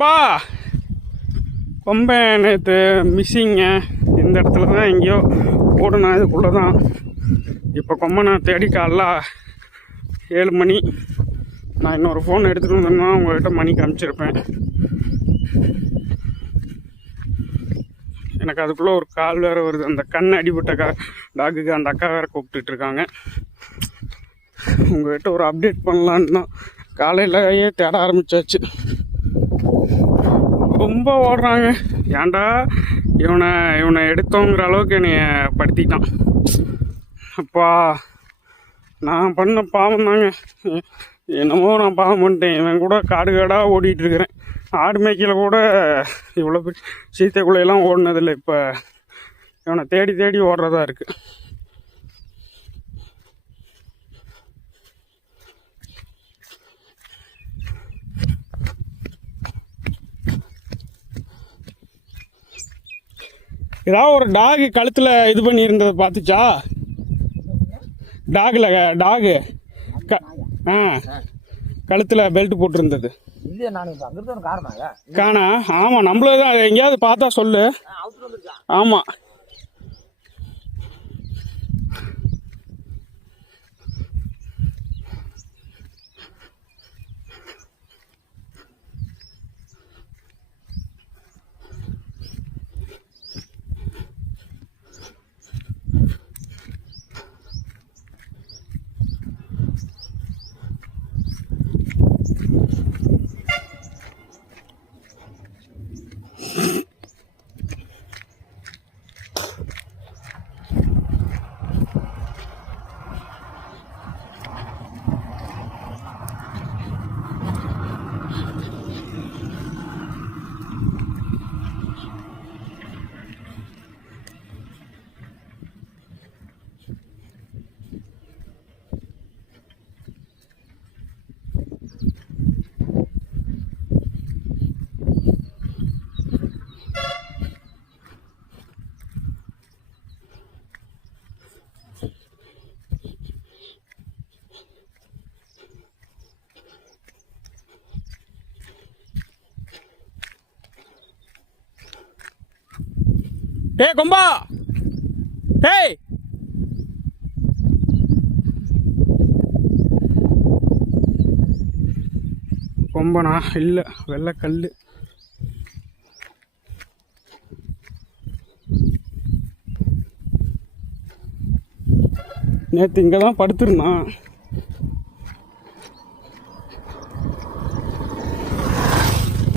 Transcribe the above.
பா கொம்பை நேற்று மிஸ்ஸிங்க. இந்த இடத்துல தான் எங்கேயோ ஓடணும், இதுக்குள்ளே தான். இப்போ கொம்பை நான் தேடி காலைல 7 மணி நான் இன்னொரு ஃபோன் எடுத்துகிட்டு வந்தேன்னா உங்கள்கிட்ட மணி காமிச்சிருப்பேன். எனக்கு அதுக்குள்ளே ஒரு கால் வேறு வருது. அந்த கண் அடிபட்ட டாக்குக்கு அந்த அக்கா வேறு கூப்பிட்டுட்டு இருக்காங்க. உங்கள்கிட்ட ஒரு அப்டேட் பண்ணலான்னு தான் காலையிலேயே தேட ஆரம்பித்தாச்சு. ரொம்ப ஓடுறாங்க. ஏன்டா இவனை எடுத்தோங்கிற அளவுக்கு என்னை படுத்திட்டான். அப்பா நான் பண்ண பாவம் தாங்க. என்னமோ நான் பாவம் பண்ணிட்டேன். இவன் கூட காடு காடாக ஓடிட்டுருக்கிறேன். ஆடு மேய்க்கல கூட இவ்வளோ சீத்தைக்குள்ளையெல்லாம் ஓடினதில்லை. இப்போ இவனை தேடி தேடி ஓடுறதா இருக்குது. ஏதாவது ஒரு டாகு கழுத்தில் இது பண்ணியிருந்ததை பார்த்துச்சா? டாகு கழுத்தில் பெல்ட் போட்டிருந்தது காணா? ஆமாம், நம்மளே தான். எங்கேயாவது பார்த்தா சொல்லு. ஆமாம், டேய் கொம்பா, டேய் கொம்பனா இல்லை, வெள்ளைக்கல். நேற்று இங்கே தான் படுத்துருந்தான்.